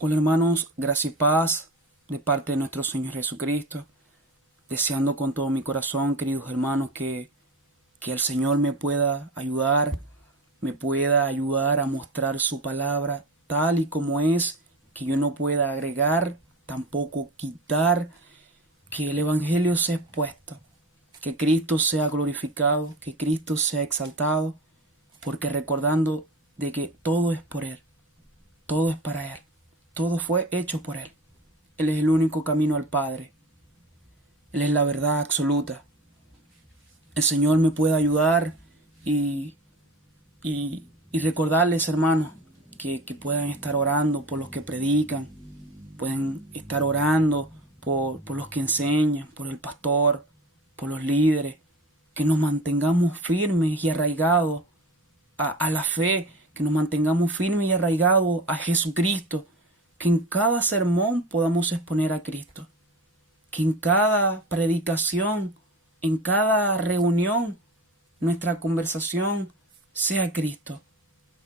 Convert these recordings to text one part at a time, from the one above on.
Hola hermanos, gracia y paz de parte de nuestro Señor Jesucristo, deseando con todo mi corazón, queridos hermanos, que el Señor me pueda ayudar a mostrar su palabra tal y como es, que yo no pueda agregar, tampoco quitar, que el Evangelio sea expuesto, que Cristo sea glorificado, que Cristo sea exaltado, porque recordando de que todo es por Él, todo es para Él, todo fue hecho por Él. Él es el único camino al Padre. Él es la verdad absoluta. El Señor me puede ayudar y, y recordarles, hermanos, que puedan estar orando por los que predican, pueden estar orando por los que enseñan, por el pastor, por los líderes, que nos mantengamos firmes y arraigados a la fe, que nos mantengamos firmes y arraigados a Jesucristo, que en cada sermón podamos exponer a Cristo, que en cada predicación, en cada reunión, nuestra conversación sea Cristo.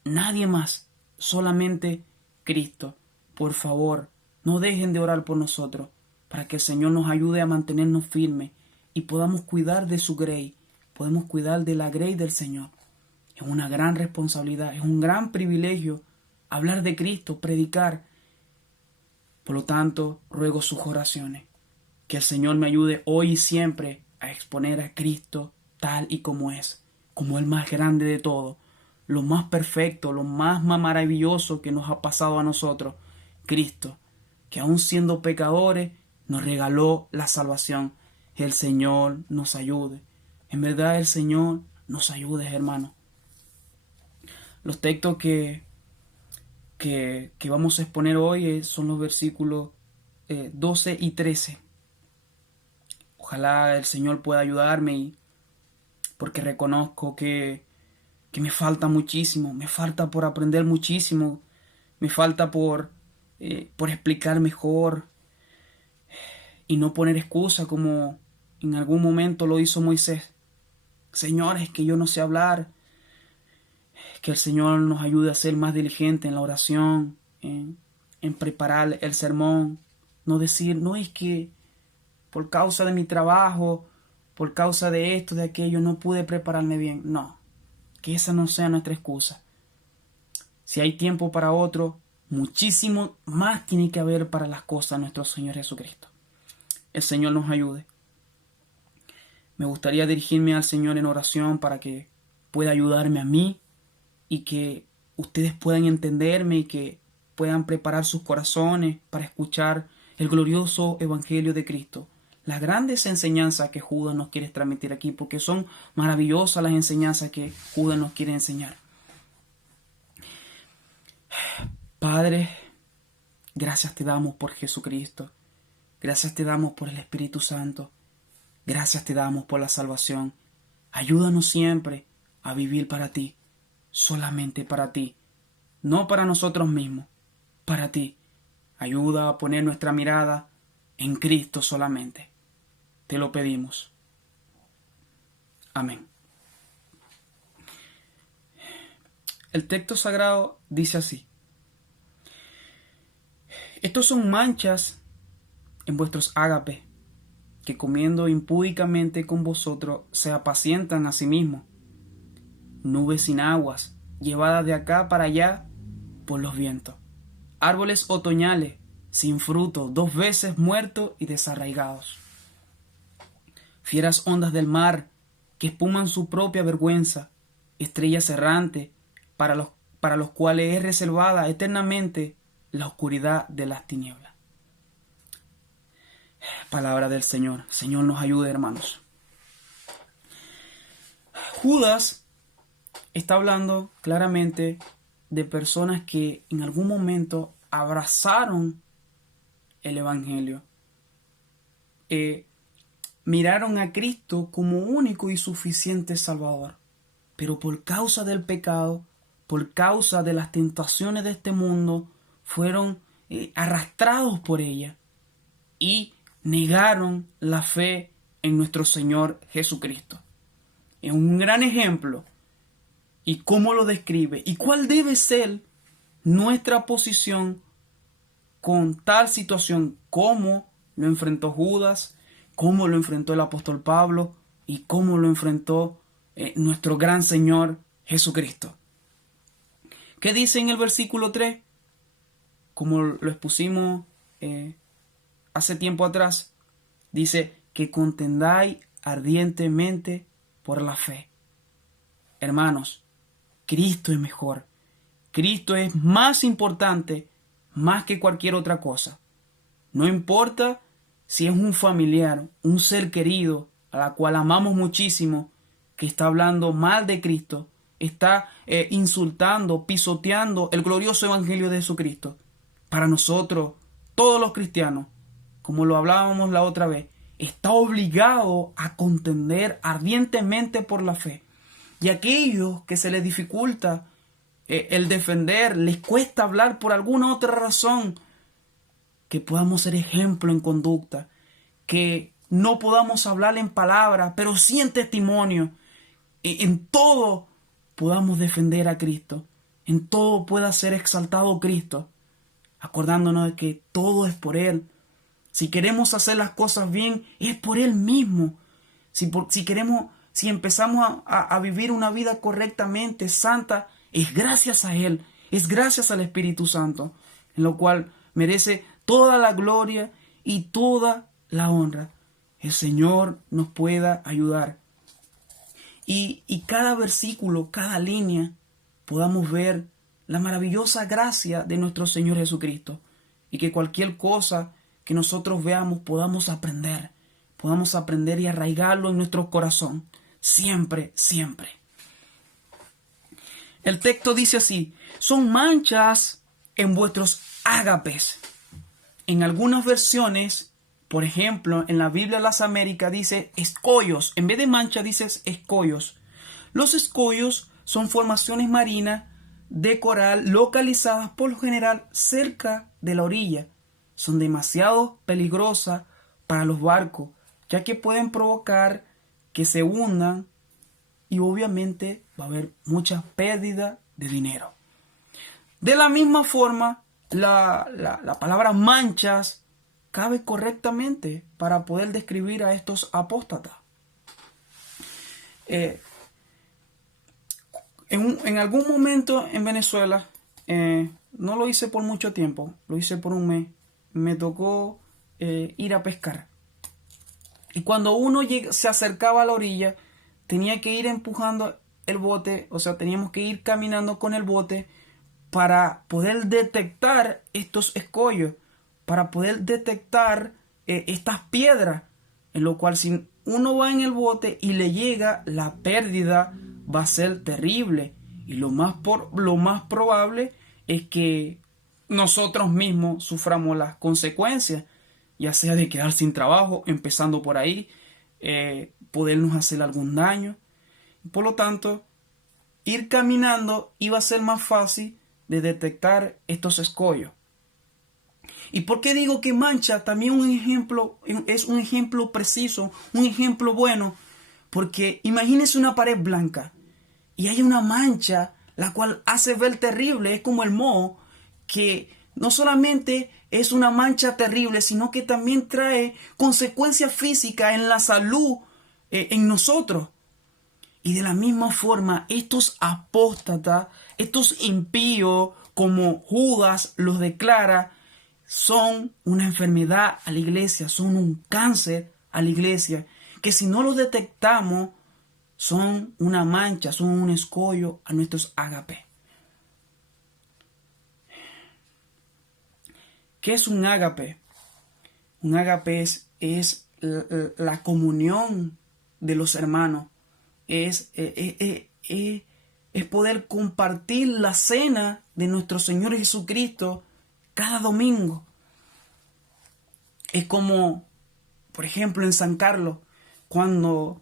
Nadie más, solamente Cristo. Por favor, no dejen de orar por nosotros, para que el Señor nos ayude a mantenernos firmes y podamos cuidar de su grey, podemos cuidar de la grey del Señor. Es una gran responsabilidad, es un gran privilegio hablar de Cristo, predicar. Por lo tanto, ruego sus oraciones. Que el Señor me ayude hoy y siempre a exponer a Cristo tal y como es, como el más grande de todo, lo más perfecto, lo más maravilloso que nos ha pasado a nosotros, Cristo, que aun siendo pecadores, nos regaló la salvación. El Señor nos ayude. En verdad el Señor nos ayude, hermano. Los textos que vamos a exponer hoy son los versículos 12 y 13. Ojalá el Señor pueda ayudarme porque reconozco que me falta muchísimo, me falta por aprender muchísimo, me falta por explicar mejor y no poner excusa como en algún momento lo hizo Moisés. Señor, es que yo no sé hablar, que el Señor nos ayude a ser más diligentes en la oración, en preparar el sermón, no decir, no es que por causa de mi trabajo, por causa de esto, de aquello, no pude prepararme bien. No, que esa no sea nuestra excusa. Si hay tiempo para otro, muchísimo más tiene que haber para las cosas de nuestro Señor Jesucristo. El Señor nos ayude. Me gustaría dirigirme al Señor en oración para que pueda ayudarme a mí y que ustedes puedan entenderme y que puedan preparar sus corazones para escuchar el glorioso Evangelio de Cristo. Las grandes enseñanzas que Judas nos quiere transmitir aquí, porque son maravillosas las enseñanzas que Judas nos quiere enseñar. Padre, gracias te damos por Jesucristo. Gracias te damos por el Espíritu Santo. Gracias te damos por la salvación. Ayúdanos siempre a vivir para ti, solamente para ti, no para nosotros mismos, para ti. Ayuda a poner nuestra mirada en Cristo solamente. Te lo pedimos. Amén. El texto sagrado dice así: estos son manchas en vuestros ágapes, que comiendo impúdicamente con vosotros se apacientan a sí mismos. Nubes sin aguas, llevadas de acá para allá por los vientos. Árboles otoñales, sin fruto, 2 veces muertos y desarraigados. Fieras ondas del mar, que espuman su propia vergüenza. Estrellas errantes, para los cuales es reservada eternamente la oscuridad de las tinieblas. Palabra del Señor. Señor nos ayude, hermanos. Judas está hablando claramente de personas que en algún momento abrazaron el Evangelio. Miraron a Cristo como único y suficiente Salvador. Pero por causa del pecado, por causa de las tentaciones de este mundo, fueron arrastrados por ella y negaron la fe en nuestro Señor Jesucristo. Es un gran ejemplo. ¿Y cómo lo describe? ¿Y cuál debe ser nuestra posición con tal situación como lo enfrentó Judas, cómo lo enfrentó el apóstol Pablo y cómo lo enfrentó nuestro gran Señor Jesucristo. ¿Qué dice en el versículo 3? Como lo expusimos hace tiempo atrás, dice que contendáis ardientemente por la fe. Hermanos, Cristo es mejor. Cristo es más importante, más que cualquier otra cosa. No importa si es un familiar, un ser querido, a la cual amamos muchísimo, que está hablando mal de Cristo, está insultando, pisoteando el glorioso evangelio de Jesucristo. Para nosotros, todos los cristianos, como lo hablábamos la otra vez, está obligado a contender ardientemente por la fe. Y a aquellos que se les dificulta el defender, les cuesta hablar por alguna otra razón, que podamos ser ejemplo en conducta, que no podamos hablar en palabras, pero sí en testimonio. En todo podamos defender a Cristo, en todo pueda ser exaltado Cristo, acordándonos de que todo es por Él. Si queremos hacer las cosas bien, es por Él mismo. Si empezamos a vivir una vida correctamente, santa, es gracias a Él, es gracias al Espíritu Santo, en lo cual merece toda la gloria y toda la honra. El Señor nos pueda ayudar. Y cada versículo, cada línea, podamos ver la maravillosa gracia de nuestro Señor Jesucristo. Y que cualquier cosa que nosotros veamos podamos aprender y arraigarlo en nuestro corazón. Siempre, siempre. El texto dice así: son manchas en vuestros ágapes. En algunas versiones, por ejemplo, en la Biblia de las Américas dice escollos. En vez de mancha dice escollos. Los escollos son formaciones marinas de coral localizadas por lo general cerca de la orilla. Son demasiado peligrosas para los barcos, ya que pueden provocar que se hundan y obviamente va a haber mucha pérdida de dinero. De la misma forma, la palabra manchas cabe correctamente para poder describir a estos apóstatas. En algún momento en Venezuela, no lo hice por mucho tiempo, lo hice por un mes, me tocó ir a pescar. Y cuando uno se acercaba a la orilla, tenía que ir empujando el bote, o sea, teníamos que ir caminando con el bote para poder detectar estos escollos, para poder detectar estas piedras, en lo cual si uno va en el bote y le llega, la pérdida va a ser terrible, y lo más probable es que nosotros mismos suframos las consecuencias, ya sea de quedar sin trabajo, empezando por ahí, podernos hacer algún daño. Por lo tanto, ir caminando iba a ser más fácil de detectar estos escollos. ¿Y por qué digo que mancha? También es un ejemplo preciso, un ejemplo bueno, porque imagínese una pared blanca y hay una mancha la cual hace ver terrible, es como el moho, que no solamente es una mancha terrible, sino que también trae consecuencias físicas en la salud, en nosotros. Y de la misma forma, estos apóstatas, estos impíos, como Judas los declara, son una enfermedad a la iglesia, son un cáncer a la iglesia, que si no los detectamos, son una mancha, son un escollo a nuestros ágapes. ¿Qué es un ágape? Un ágape es la comunión de los hermanos. Es poder compartir la cena de nuestro Señor Jesucristo cada domingo. Es como, por ejemplo, en San Carlos, cuando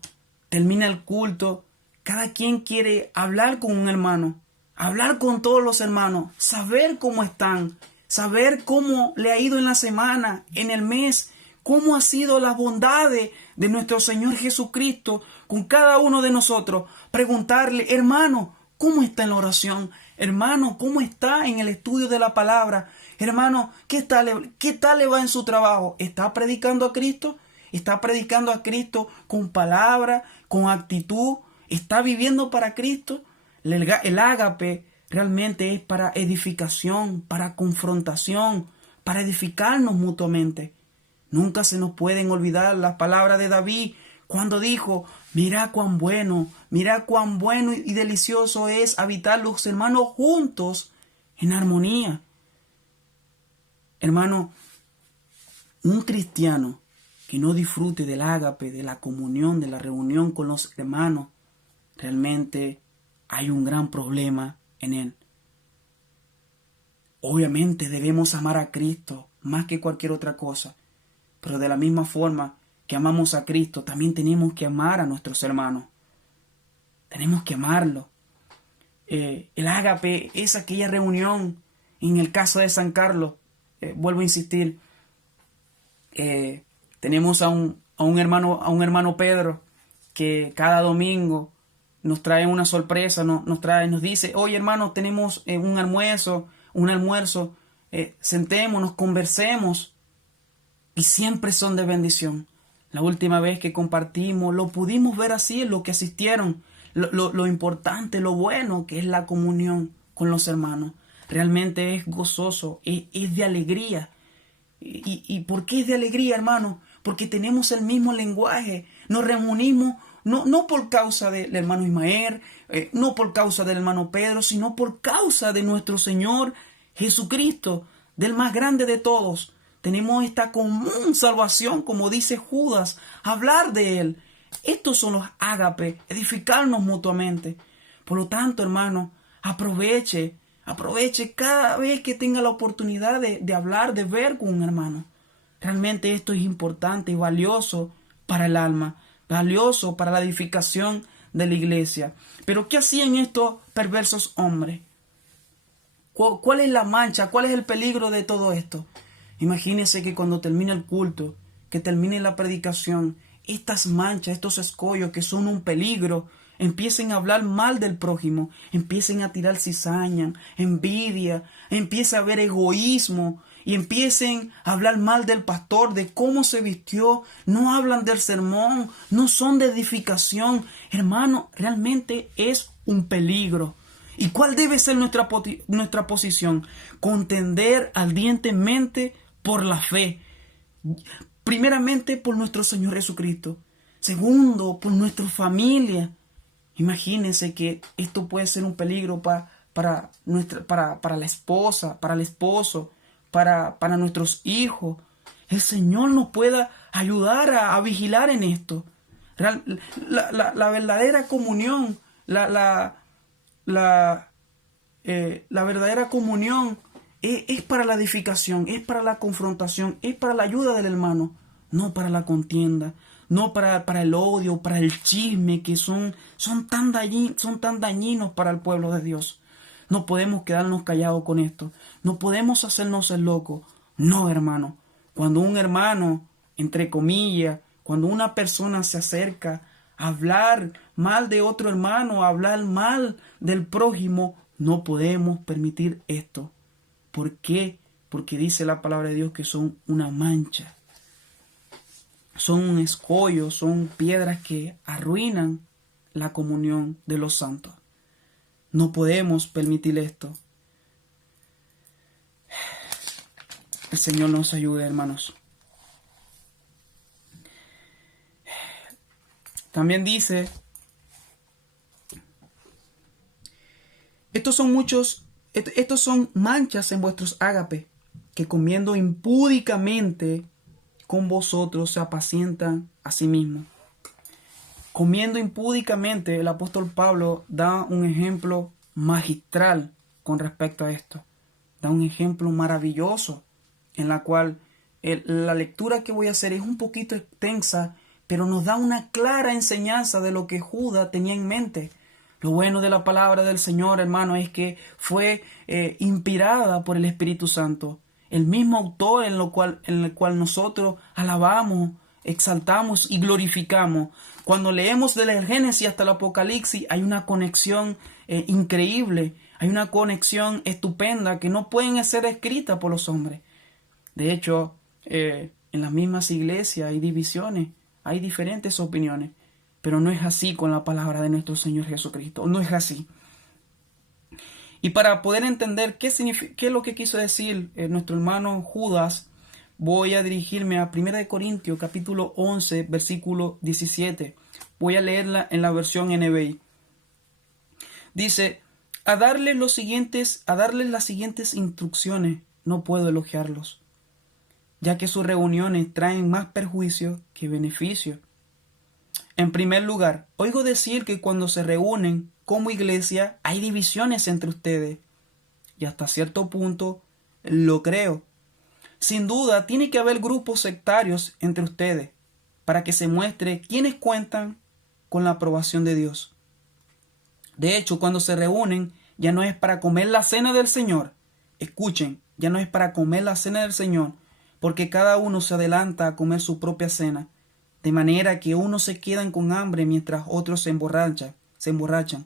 termina el culto, cada quien quiere hablar con un hermano, hablar con todos los hermanos, saber cómo están, saber cómo le ha ido en la semana, en el mes, cómo ha sido la bondad de nuestro Señor Jesucristo con cada uno de nosotros. Preguntarle, hermano, ¿cómo está en la oración? Hermano, ¿cómo está en el estudio de la palabra? Hermano, ¿qué tal le va en su trabajo? ¿Está predicando a Cristo? ¿Está predicando a Cristo con palabra, con actitud? ¿Está viviendo para Cristo? El ágape realmente es para edificación, para confrontación, para edificarnos mutuamente. Nunca se nos pueden olvidar las palabras de David cuando dijo: mira cuán bueno y delicioso es habitar los hermanos juntos en armonía. Hermano, un cristiano que no disfrute del ágape, de la comunión, de la reunión con los hermanos, realmente hay un gran problema en él. Obviamente debemos amar a Cristo más que cualquier otra cosa, pero de la misma forma que amamos a Cristo, también tenemos que amar a nuestros hermanos. Tenemos que amarlo. El ágape es aquella reunión. En el caso de San Carlos, vuelvo a insistir, tenemos a un hermano Pedro, que cada domingo nos trae una sorpresa, nos dice: oye, hermano, tenemos un almuerzo, sentémonos, conversemos, y siempre son de bendición. La última vez que compartimos, lo pudimos ver así en lo que asistieron, lo importante, lo bueno que es la comunión con los hermanos. Realmente es gozoso, es de alegría. ¿Y por qué es de alegría, hermano? Porque tenemos el mismo lenguaje, nos reunimos no por causa del hermano Ismael, no por causa del hermano Pedro, sino por causa de nuestro Señor Jesucristo, del más grande de todos. Tenemos esta común salvación, como dice Judas, hablar de Él. Estos son los ágapes, edificarnos mutuamente. Por lo tanto, hermano, aproveche cada vez que tenga la oportunidad de hablar, de ver con un hermano. Realmente esto es importante y valioso para el alma, valioso para la edificación de la iglesia. Pero ¿qué hacían estos perversos hombres? ¿Cuál es la mancha? ¿Cuál es el peligro de todo esto? Imagínense que cuando termine el culto, que termine la predicación, estas manchas, estos escollos que son un peligro, empiecen a hablar mal del prójimo, empiecen a tirar cizaña, envidia, empieza a haber egoísmo y empiecen a hablar mal del pastor, de cómo se vistió, no hablan del sermón, no son de edificación. Hermano, realmente es un peligro. ¿Y cuál debe ser nuestra posición? Contender ardientemente por la fe. Primeramente por nuestro Señor Jesucristo. Segundo, por nuestra familia. Imagínense que esto puede ser un peligro para la esposa, para el esposo, para nuestros hijos. El Señor nos pueda ayudar a vigilar en esto. La verdadera comunión, la verdadera comunión es para la edificación, es para la confrontación, es para la ayuda del hermano, no para la contienda, no para el odio, para el chisme, que son tan dañinos para el pueblo de Dios. No podemos quedarnos callados con esto, no podemos hacernos el loco. No, hermano, cuando un hermano, entre comillas, cuando una persona se acerca a hablar mal de otro hermano, a hablar mal del prójimo, no podemos permitir esto. ¿Por qué? Porque dice la palabra de Dios que son una mancha. Son un escollo, son piedras que arruinan la comunión de los santos. No podemos permitir esto. El Señor nos ayude, hermanos. También dice: estos son manchas en vuestros ágapes, que comiendo impúdicamente con vosotros se apacientan a sí mismos. Comiendo impúdicamente, el apóstol Pablo da un ejemplo magistral con respecto a esto. Da un ejemplo maravilloso en la cual la lectura que voy a hacer es un poquito extensa, pero nos da una clara enseñanza de lo que Judas tenía en mente. Lo bueno de la palabra del Señor, hermano, es que fue inspirada por el Espíritu Santo. El mismo autor en el cual nosotros alabamos, exaltamos y glorificamos. Cuando leemos desde el Génesis hasta el Apocalipsis hay una conexión increíble. Hay una conexión estupenda que no pueden ser escritas por los hombres. De hecho, en las mismas iglesias hay divisiones, hay diferentes opiniones, pero no es así con la palabra de nuestro Señor Jesucristo, no es así. Y para poder entender qué es lo que quiso decir nuestro hermano Judas, voy a dirigirme a 1 Corintios capítulo 11, versículo 17. Voy a leerla en la versión NBI. Dice, a darles las siguientes instrucciones, no puedo elogiarlos, ya que sus reuniones traen más perjuicio que beneficio. En primer lugar, oigo decir que cuando se reúnen como iglesia hay divisiones entre ustedes, y hasta cierto punto lo creo. Sin duda, tiene que haber grupos sectarios entre ustedes para que se muestre quiénes cuentan con la aprobación de Dios. De hecho, cuando se reúnen, ya no es para comer la cena del Señor. Escuchen, ya no es para comer la cena del Señor, porque cada uno se adelanta a comer su propia cena, de manera que unos se quedan con hambre mientras otros se emborrachan.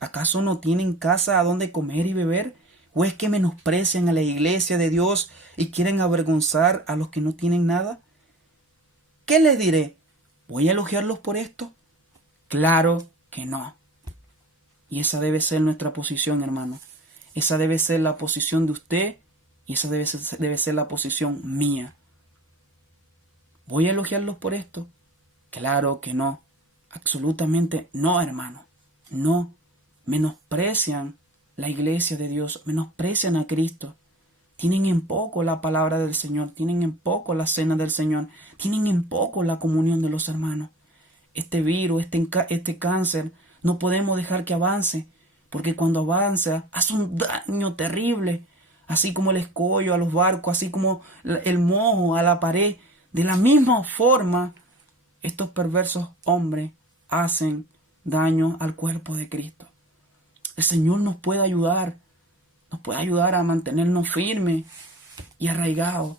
¿Acaso no tienen casa a donde comer y beber? ¿O es que menosprecian a la iglesia de Dios y quieren avergonzar a los que no tienen nada? ¿Qué les diré? ¿Voy a elogiarlos por esto? Claro que no. Y esa debe ser nuestra posición, hermano. Esa debe ser la posición de usted y esa debe ser la posición mía. ¿Voy a elogiarlos por esto? Claro que no. Absolutamente no, hermano. No. Menosprecian la iglesia de Dios, menosprecian a Cristo. Tienen en poco la palabra del Señor, tienen en poco la cena del Señor, tienen en poco la comunión de los hermanos. Este virus, este cáncer, no podemos dejar que avance, porque cuando avanza hace un daño terrible, así como el escollo a los barcos, así como el moho a la pared. De la misma forma, estos perversos hombres hacen daño al cuerpo de Cristo. El Señor nos puede ayudar a mantenernos firmes y arraigados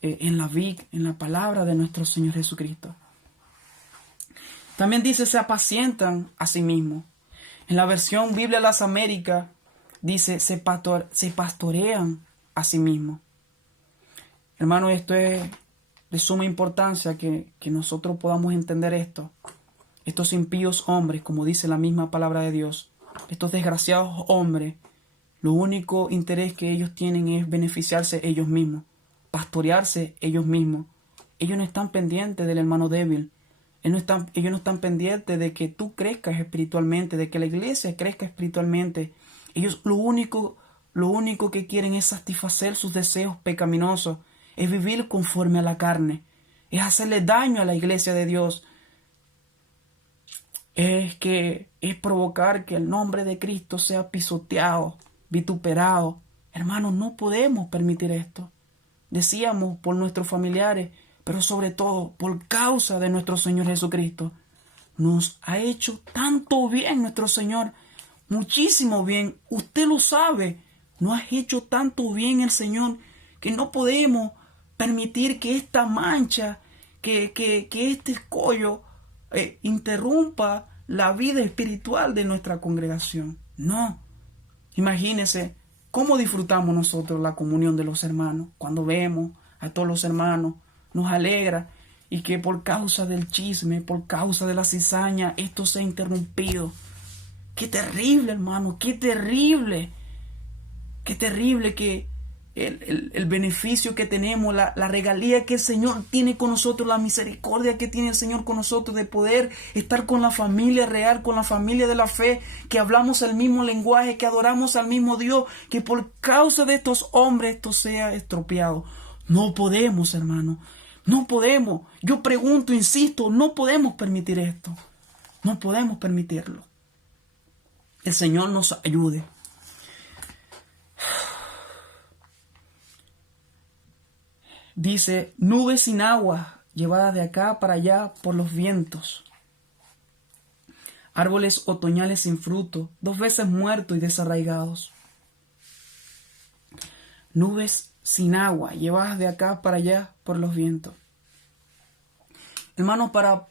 en la palabra de nuestro Señor Jesucristo. También dice, se apacientan a sí mismos. En la versión Biblia de las Américas dice, se pastorean a sí mismos. Hermano, esto es de suma importancia que nosotros podamos entender esto. Estos impíos hombres, como dice la misma palabra de Dios, estos desgraciados hombres, lo único interés que ellos tienen es beneficiarse ellos mismos, pastorearse ellos mismos. Ellos no están pendientes del hermano débil. Ellos no están pendientes de que tú crezcas espiritualmente, de que la iglesia crezca espiritualmente. Ellos lo único que quieren es satisfacer sus deseos pecaminosos, es vivir conforme a la carne, es hacerle daño a la iglesia de Dios, es provocar que el nombre de Cristo sea pisoteado, vituperado. Hermanos, no podemos permitir esto. Decíamos por nuestros familiares, pero sobre todo por causa de nuestro Señor Jesucristo. Nos ha hecho tanto bien nuestro Señor, muchísimo bien. Usted lo sabe, nos ha hecho tanto bien el Señor que no podemos permitir que esta mancha, que este escollo interrumpa la vida espiritual de nuestra congregación. No. Imagínense cómo disfrutamos nosotros la comunión de los hermanos. Cuando vemos a todos los hermanos, nos alegra, y que por causa del chisme, por causa de la cizaña, esto se ha interrumpido. Qué terrible, hermano, qué terrible. Qué terrible que el beneficio que tenemos, la regalía que el Señor tiene con nosotros, la misericordia que tiene el Señor con nosotros de poder estar con la familia real, con la familia de la fe, que hablamos el mismo lenguaje, que adoramos al mismo Dios, que por causa de estos hombres esto sea estropeado. No podemos, hermano, no podemos. Yo pregunto, insisto, no podemos permitir esto. No podemos permitirlo. El Señor nos ayude. Dice, nubes sin agua, llevadas de acá para allá por los vientos. Árboles otoñales sin fruto, 2 veces muertos y desarraigados. Nubes sin agua, llevadas de acá para allá por los vientos. Hermanos, para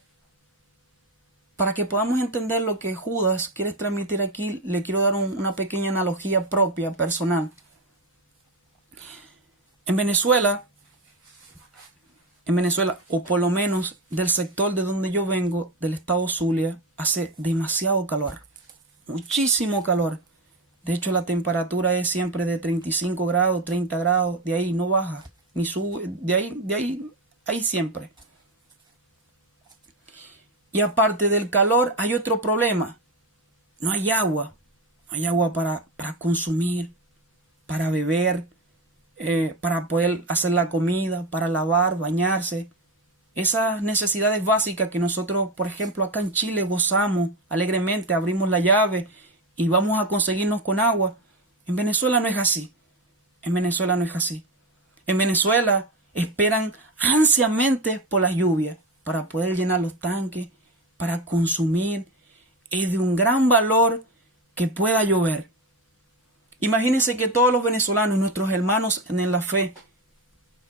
para que podamos entender lo que Judas quiere transmitir aquí, le quiero dar una pequeña analogía propia, personal. En Venezuela, o por lo menos del sector de donde yo vengo, del estado Zulia, hace demasiado calor, muchísimo calor. De hecho, la temperatura es siempre de 35 grados, 30 grados, de ahí no baja, ni sube, ahí siempre. Y aparte del calor, hay otro problema. No hay agua. No hay agua para consumir, para beber, para poder hacer la comida, para lavar, bañarse. Esas necesidades básicas que nosotros, por ejemplo, acá en Chile gozamos alegremente, abrimos la llave y vamos a conseguirnos con agua. En Venezuela no es así. En Venezuela no es así. En Venezuela esperan ansiamente por las lluvias para poder llenar los tanques, para consumir. Es de un gran valor que pueda llover. Imagínense que todos los venezolanos, nuestros hermanos en la fe,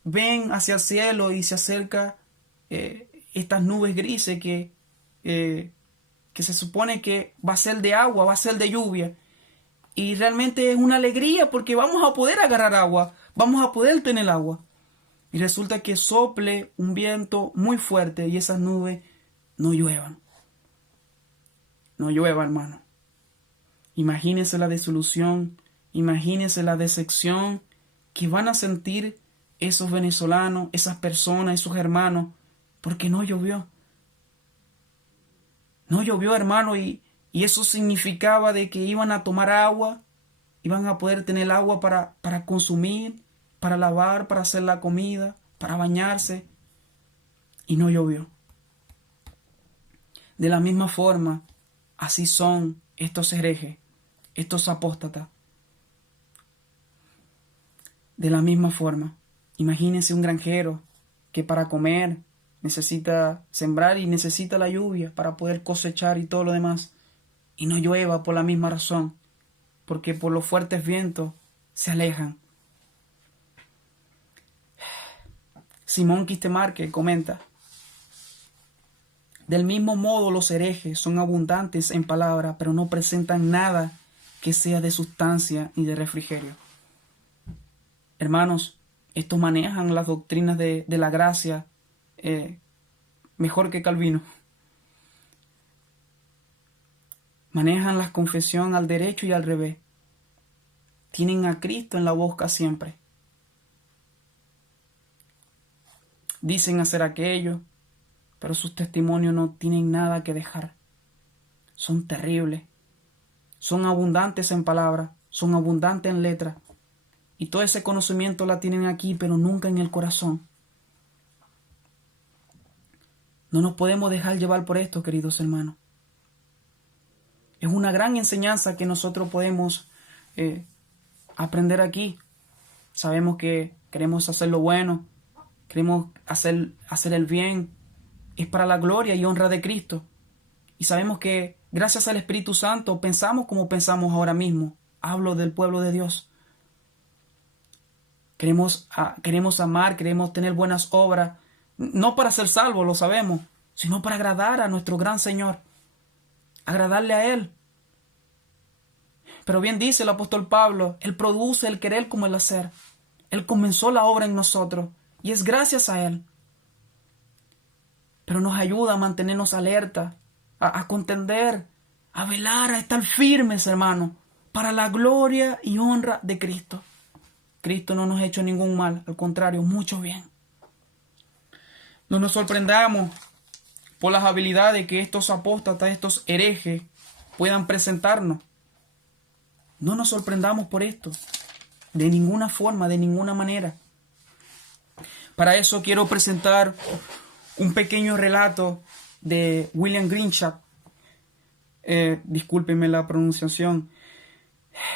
ven hacia el cielo y se acerca estas nubes grises que se supone que va a ser de agua, va a ser de lluvia. Y realmente es una alegría porque vamos a poder agarrar agua, vamos a poder tener agua. Y resulta que sople un viento muy fuerte y esas nubes no lluevan. No llueva, hermano. Imagínense la desilusión, imagínense la decepción que van a sentir esos venezolanos, esas personas, esos hermanos, porque no llovió. No llovió, hermano, y eso significaba de que iban a tomar agua, iban a poder tener agua para consumir, para lavar, para hacer la comida, para bañarse, y no llovió. De la misma forma, así son estos herejes, estos apóstatas. De la misma forma, imagínense un granjero que para comer necesita sembrar y necesita la lluvia para poder cosechar y todo lo demás. Y no llueva por la misma razón, porque por los fuertes vientos se alejan. Simón Quistemarque comenta: del mismo modo los herejes son abundantes en palabra, pero no presentan nada que sea de sustancia ni de refrigerio. Hermanos, estos manejan las doctrinas de la gracia mejor que Calvino. Manejan la confesión al derecho y al revés. Tienen a Cristo en la boca siempre. Dicen hacer aquello, pero sus testimonios no tienen nada que dejar. Son terribles. Son abundantes en palabras, son abundantes en letras. Y todo ese conocimiento la tienen aquí, pero nunca en el corazón. No nos podemos dejar llevar por esto, queridos hermanos. Es una gran enseñanza que nosotros podemos aprender aquí. Sabemos que queremos hacer lo bueno, queremos hacer el bien. Es para la gloria y honra de Cristo. Y sabemos que gracias al Espíritu Santo pensamos como pensamos ahora mismo. Hablo del pueblo de Dios. Queremos amar, queremos tener buenas obras, no para ser salvos, lo sabemos, sino para agradar a nuestro gran Señor, agradarle a Él. Pero bien dice el apóstol Pablo, Él produce el querer como el hacer. Él comenzó la obra en nosotros y es gracias a Él. Pero nos ayuda a mantenernos alerta, a contender, a velar, a estar firmes, hermanos, para la gloria y honra de Cristo. Cristo no nos ha hecho ningún mal, al contrario, mucho bien. No nos sorprendamos por las habilidades que estos apóstatas, estos herejes, puedan presentarnos. No nos sorprendamos por esto, de ninguna forma, de ninguna manera. Para eso quiero presentar un pequeño relato de William Grimshaw. Discúlpenme la pronunciación.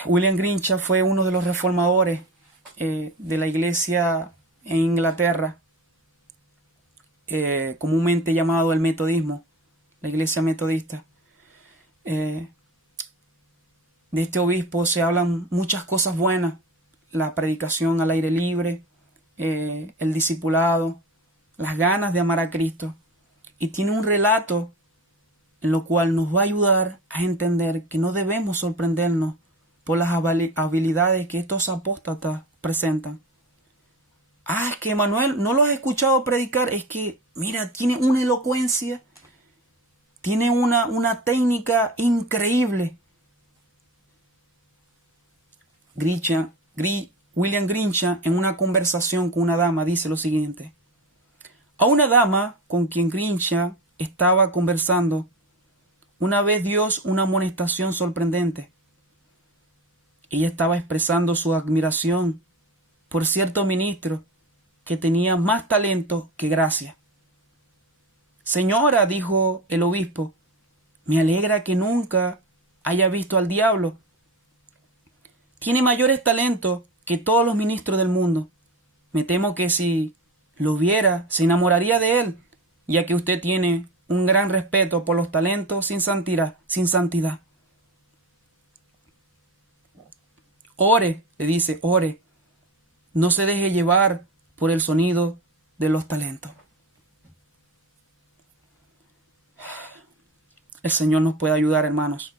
William Grimshaw fue uno de los reformadores de la iglesia en Inglaterra, comúnmente llamado el metodismo, la iglesia metodista. De este obispo se hablan muchas cosas buenas: la predicación al aire libre, el discipulado, las ganas de amar a Cristo. Y tiene un relato en lo cual nos va a ayudar a entender que no debemos sorprendernos por las habilidades que estos apóstatas presentan. Es que Manuel, ¿no lo has escuchado predicar? Es que, mira, tiene una elocuencia, tiene una técnica increíble. William Grincham, en una conversación con una dama, dice lo siguiente. A una dama con quien Grincham estaba conversando, una vez dio una amonestación sorprendente. Ella estaba expresando su admiración por cierto ministro que tenía más talento que gracia. Señora, dijo el obispo, me alegra que nunca haya visto al diablo. Tiene mayores talentos que todos los ministros del mundo. Me temo que si lo viera, se enamoraría de él, ya que usted tiene un gran respeto por los talentos sin santidad. Ore, le dice, ore. No se deje llevar por el sonido de los talentos. El Señor nos puede ayudar, hermanos.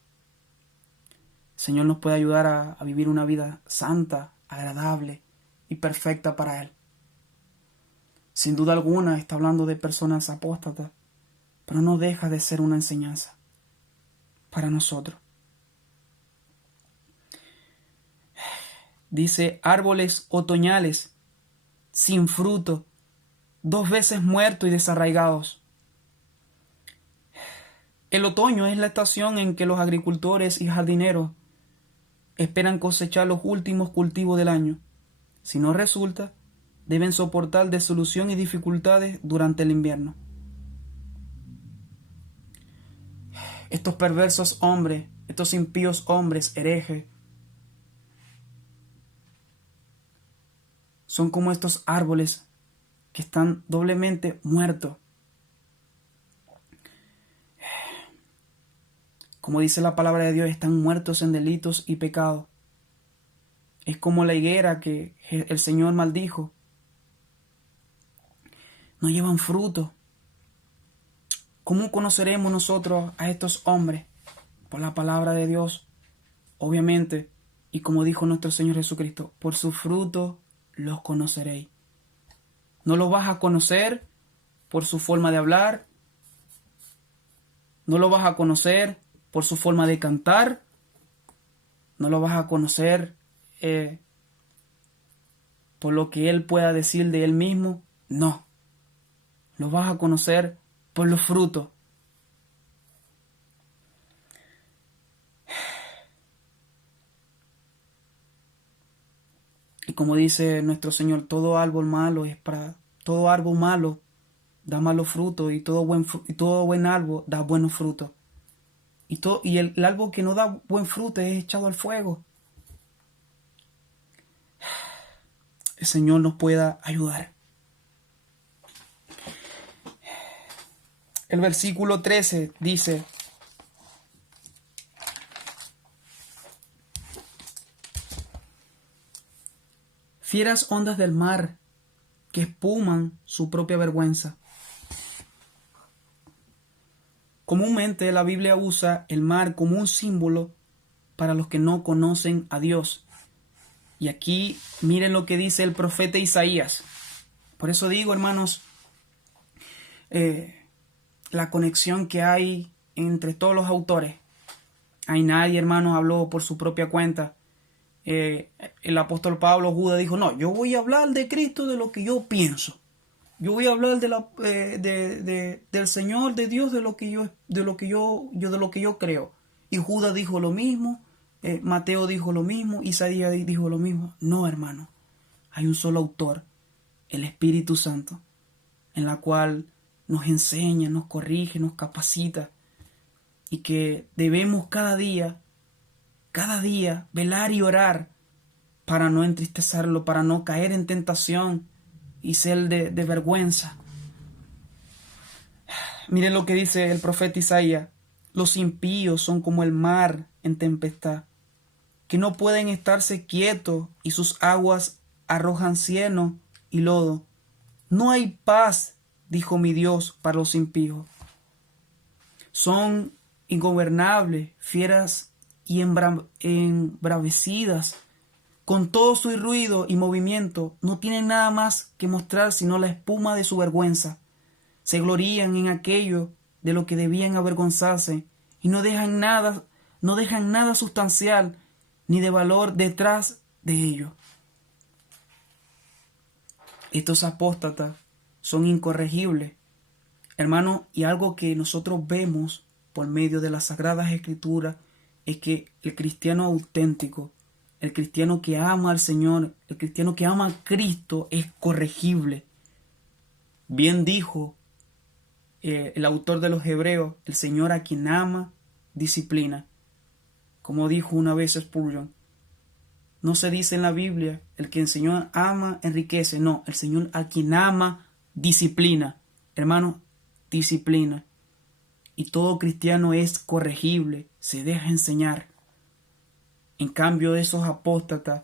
El Señor nos puede ayudar a vivir una vida santa, agradable y perfecta para Él. Sin duda alguna está hablando de personas apóstatas, pero no deja de ser una enseñanza para nosotros. Dice, árboles otoñales, sin fruto, 2 veces muertos y desarraigados. El otoño es la estación en que los agricultores y jardineros esperan cosechar los últimos cultivos del año. Si no resulta, deben soportar desolución y dificultades durante el invierno. Estos perversos hombres, estos impíos hombres herejes, son como estos árboles que están doblemente muertos. Como dice la palabra de Dios, están muertos en delitos y pecados. Es como la higuera que el Señor maldijo. No llevan fruto. ¿Cómo conoceremos nosotros a estos hombres? Por la palabra de Dios, obviamente, y como dijo nuestro Señor Jesucristo, por su fruto los conoceréis. No los vas a conocer por su forma de hablar, no lo vas a conocer por su forma de cantar, no lo vas a conocer por lo que él pueda decir de él mismo, no. Lo vas a conocer por los frutos. Y como dice nuestro Señor, todo árbol malo da malos frutos y todo buen árbol da buenos frutos. Y el árbol que no da buen fruto es echado al fuego. El Señor nos pueda ayudar. El versículo 13 dice: fieras ondas del mar que espuman su propia vergüenza. Comúnmente la Biblia usa el mar como un símbolo para los que no conocen a Dios. Y aquí miren lo que dice el profeta Isaías. Por eso digo, hermanos, la conexión que hay entre todos los autores. Hay nadie, hermanos, habló por su propia cuenta. El apóstol Pablo Judas dijo, no, yo voy a hablar de Cristo de lo que yo pienso. Yo voy a hablar del Señor, de Dios, de lo que yo creo. Y Judas dijo lo mismo, Mateo dijo lo mismo, Isaías dijo lo mismo. No, hermano, hay un solo autor, el Espíritu Santo, en la cual nos enseña, nos corrige, nos capacita, y que debemos cada día, velar y orar para no entristecerlo, para no caer en tentación y ser de vergüenza. Miren lo que dice el profeta Isaías: los impíos son como el mar en tempestad, que no pueden estarse quietos y sus aguas arrojan cieno y lodo. No hay paz, dijo mi Dios, para los impíos. son ingobernables, fieras y embravecidas. Con todo su ruido y movimiento, no tienen nada más que mostrar sino la espuma de su vergüenza. Se glorían en aquello de lo que debían avergonzarse y no dejan nada sustancial ni de valor detrás de ello. Estos apóstatas son incorregibles, hermano, y algo que nosotros vemos por medio de las Sagradas Escrituras es que el cristiano auténtico, el cristiano que ama al Señor, el cristiano que ama a Cristo es corregible. Bien dijo el autor de los Hebreos, el Señor a quien ama, disciplina. Como dijo una vez Spurgeon, no se dice en la Biblia, el que el Señor ama enriquece. No, el Señor a quien ama, disciplina. Hermano, disciplina. Y todo cristiano es corregible, se deja enseñar. En cambio, esos apóstatas,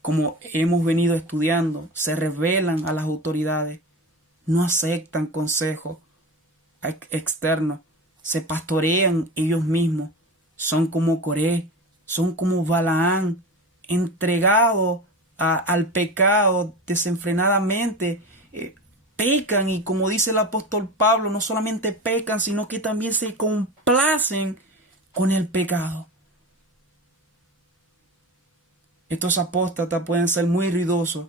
como hemos venido estudiando, se rebelan a las autoridades, no aceptan consejos externos, se pastorean ellos mismos, son como Coré, son como Balaán, entregados al pecado desenfrenadamente, pecan y como dice el apóstol Pablo, no solamente pecan, sino que también se complacen con el pecado. Estos apóstatas pueden ser muy ruidosos,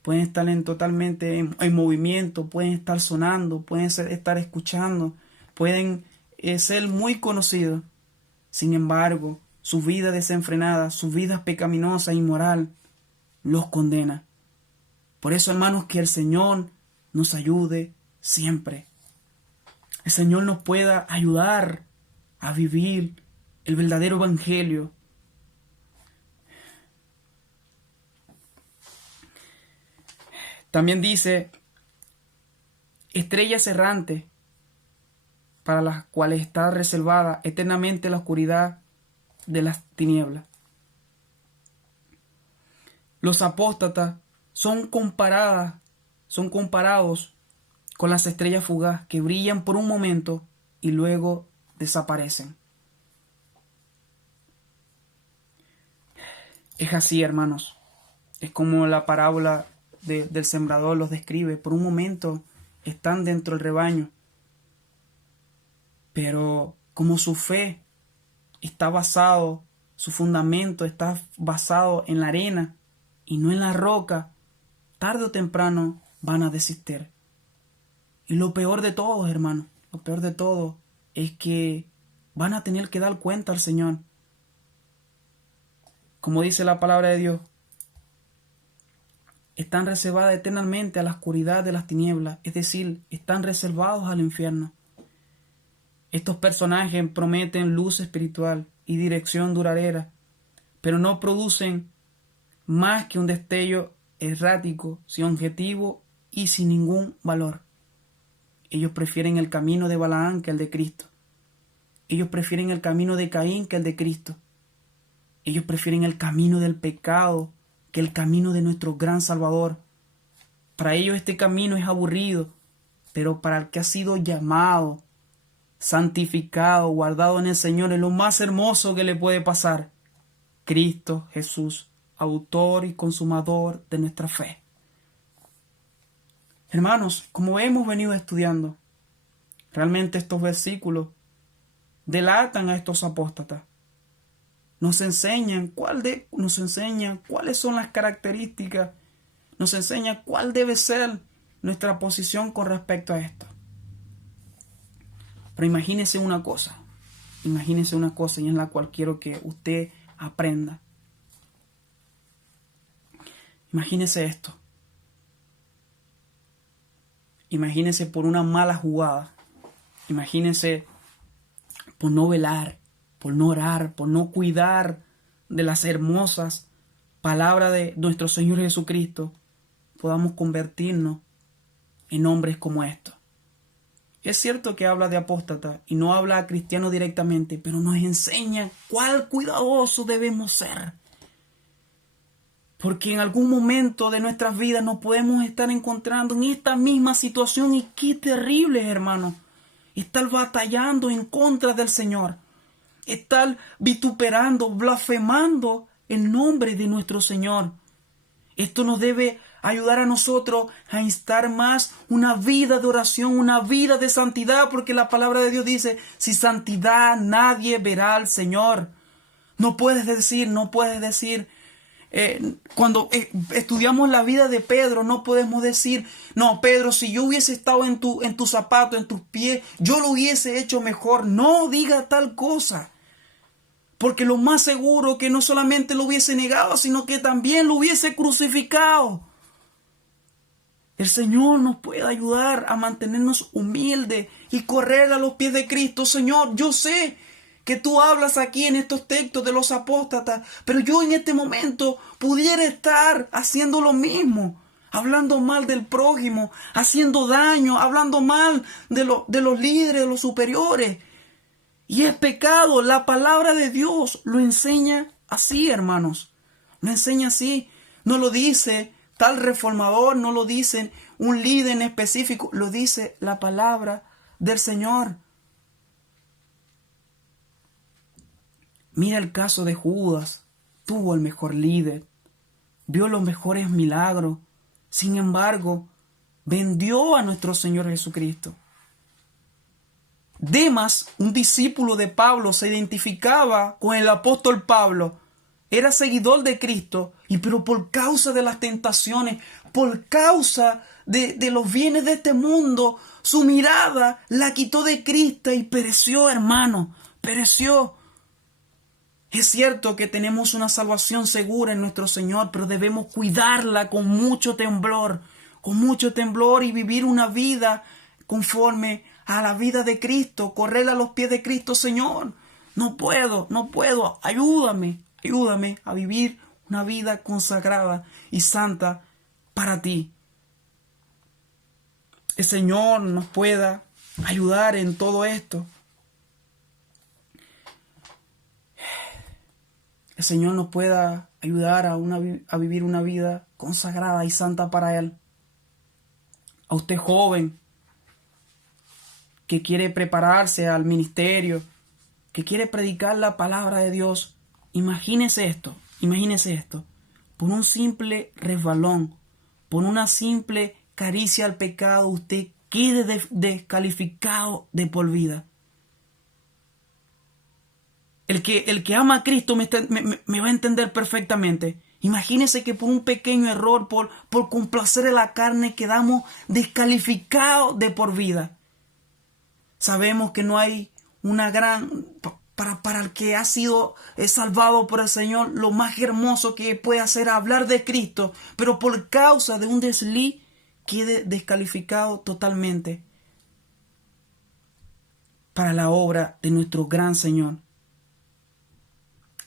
pueden estar totalmente en movimiento, pueden estar sonando, pueden estar escuchando, pueden ser muy conocidos. Sin embargo, su vida desenfrenada, su vida pecaminosa e inmoral, los condena. Por eso, hermanos, que el Señor nos ayude siempre. El Señor nos pueda ayudar a vivir el verdadero evangelio. También dice, estrellas errantes, para las cuales está reservada eternamente la oscuridad de las tinieblas. Los apóstatas son comparados con las estrellas fugaz que brillan por un momento y luego desaparecen. Es así, hermanos. Es como la parábola del sembrador los describe. Por un momento están dentro del rebaño, pero como su fe está basado, su fundamento está basado en la arena y no en la roca, tarde o temprano van a desistir. Y lo peor de todo, hermano, lo peor de todo es que van a tener que dar cuenta al Señor. Como dice la palabra de Dios, están reservadas eternamente a la oscuridad de las tinieblas, es decir, están reservados al infierno. Estos personajes prometen luz espiritual y dirección duradera, pero no producen más que un destello errático, sin objetivo y sin ningún valor. Ellos prefieren el camino de Balaán que el de Cristo. Ellos prefieren el camino de Caín que el de Cristo. Ellos prefieren el camino del pecado que el camino de nuestro gran Salvador. Para ellos este camino es aburrido, pero para el que ha sido llamado, santificado, guardado en el Señor, es lo más hermoso que le puede pasar. Cristo Jesús, autor y consumador de nuestra fe. Hermanos, como hemos venido estudiando, realmente estos versículos delatan a estos apóstatas. Nos enseñan cuáles son las características, nos enseña cuál debe ser nuestra posición con respecto a esto. Pero imagínese una cosa y en la cual quiero que usted aprenda. Imagínese esto. Imagínese por una mala jugada. Imagínese por no velar, por no orar, por no cuidar de las hermosas palabras de nuestro Señor Jesucristo, podamos convertirnos en hombres como estos. Es cierto que habla de apóstata y no habla a cristianos directamente, pero nos enseña cuál cuidadoso debemos ser. Porque en algún momento de nuestras vidas nos podemos estar encontrando en esta misma situación y qué terrible, hermano. estar batallando en contra del Señor, estar vituperando, blasfemando el nombre de nuestro Señor. Esto nos debe ayudar a nosotros a instar más una vida de oración, una vida de santidad, porque la palabra de Dios dice, sin santidad nadie verá al Señor. No puedes decir, cuando estudiamos la vida de Pedro, no podemos decir, no, Pedro, si yo hubiese estado en tu zapato, en tus pies, yo lo hubiese hecho mejor. No diga tal cosa. Porque lo más seguro que no solamente lo hubiese negado, sino que también lo hubiese crucificado. El Señor nos puede ayudar a mantenernos humildes y correr a los pies de Cristo. Señor, yo sé que tú hablas aquí en estos textos de los apóstatas, pero yo en este momento pudiera estar haciendo lo mismo, hablando mal del prójimo, haciendo daño, hablando mal de los líderes, de los superiores. Y es pecado. La palabra de Dios lo enseña así, hermanos. Lo enseña así. No lo dice tal reformador, no lo dice un líder en específico. Lo dice la palabra del Señor. Mira el caso de Judas. Tuvo el mejor líder. Vio los mejores milagros. Sin embargo, vendió a nuestro Señor Jesucristo. Demas, un discípulo de Pablo, se identificaba con el apóstol Pablo. Era seguidor de Cristo, pero por causa de las tentaciones, por causa de los bienes de este mundo, su mirada la quitó de Cristo y pereció, hermano, pereció. Es cierto que tenemos una salvación segura en nuestro Señor, pero debemos cuidarla con mucho temblor y vivir una vida conforme a la vida de Cristo, correr a los pies de Cristo. Señor, no puedo, ayúdame a vivir una vida consagrada y santa para ti. El Señor nos pueda ayudar en todo esto. El Señor nos pueda ayudar a vivir una vida consagrada y santa para Él. A usted joven que quiere prepararse al ministerio, que quiere predicar la palabra de Dios, imagínese esto, por un simple resbalón, por una simple caricia al pecado, usted quede descalificado de por vida. El que ama a Cristo me va a entender perfectamente. Imagínese que por un pequeño error, por complacer a la carne, quedamos descalificados de por vida. Sabemos que no hay una gran... Para el que ha sido salvado por el Señor, lo más hermoso que puede hacer es hablar de Cristo, pero por causa de un desliz quede descalificado totalmente para la obra de nuestro gran Señor.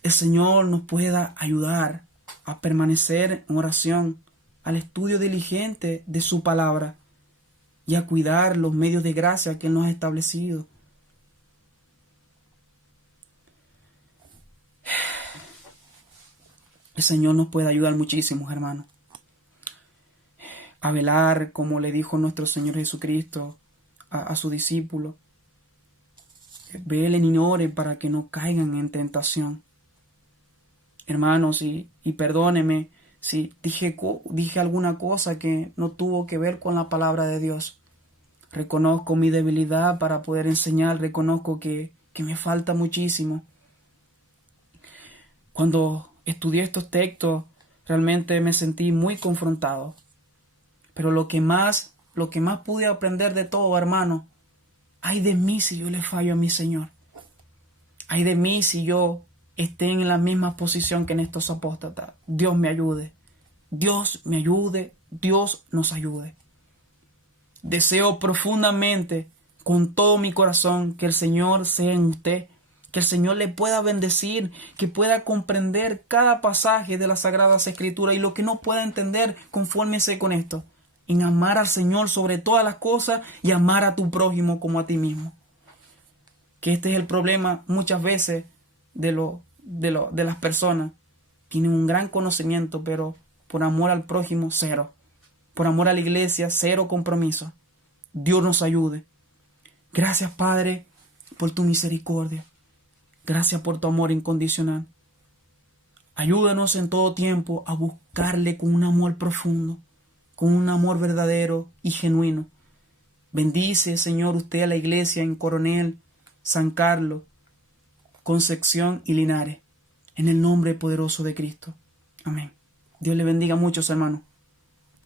El Señor nos pueda ayudar a permanecer en oración, al estudio diligente de su palabra y a cuidar los medios de gracia que Él nos ha establecido. El Señor nos puede ayudar muchísimo, hermanos, a velar, como le dijo nuestro Señor Jesucristo a su discípulo. Velen y oren para que no caigan en tentación. Hermanos, y perdóneme si dije alguna cosa que no tuvo que ver con la palabra de Dios. Reconozco mi debilidad para poder enseñar, reconozco que me falta muchísimo. Cuando estudié estos textos, realmente me sentí muy confrontado. Pero lo que más pude aprender de todo, hermano, ay de mí si yo le fallo a mi Señor. Ay de mí si yo esté en la misma posición que en estos apóstatas. Dios me ayude. Dios me ayude. Dios nos ayude. Deseo profundamente, con todo mi corazón, que el Señor sea en usted, que el Señor le pueda bendecir, que pueda comprender cada pasaje de las Sagradas Escrituras, y lo que no pueda entender, confórmese con esto, en amar al Señor sobre todas las cosas y amar a tu prójimo como a ti mismo. Que este es el problema muchas veces de las personas. Tienen un gran conocimiento, pero por amor al prójimo, cero. Por amor a la iglesia, cero compromiso. Dios nos ayude. Gracias, Padre, por tu misericordia. Gracias por tu amor incondicional. Ayúdanos en todo tiempo a buscarle con un amor profundo, con un amor verdadero y genuino. Bendice, Señor, usted a la iglesia en Coronel, San Carlos, Concepción y Linares, en el nombre poderoso de Cristo. Amén. Dios le bendiga mucho, hermanos.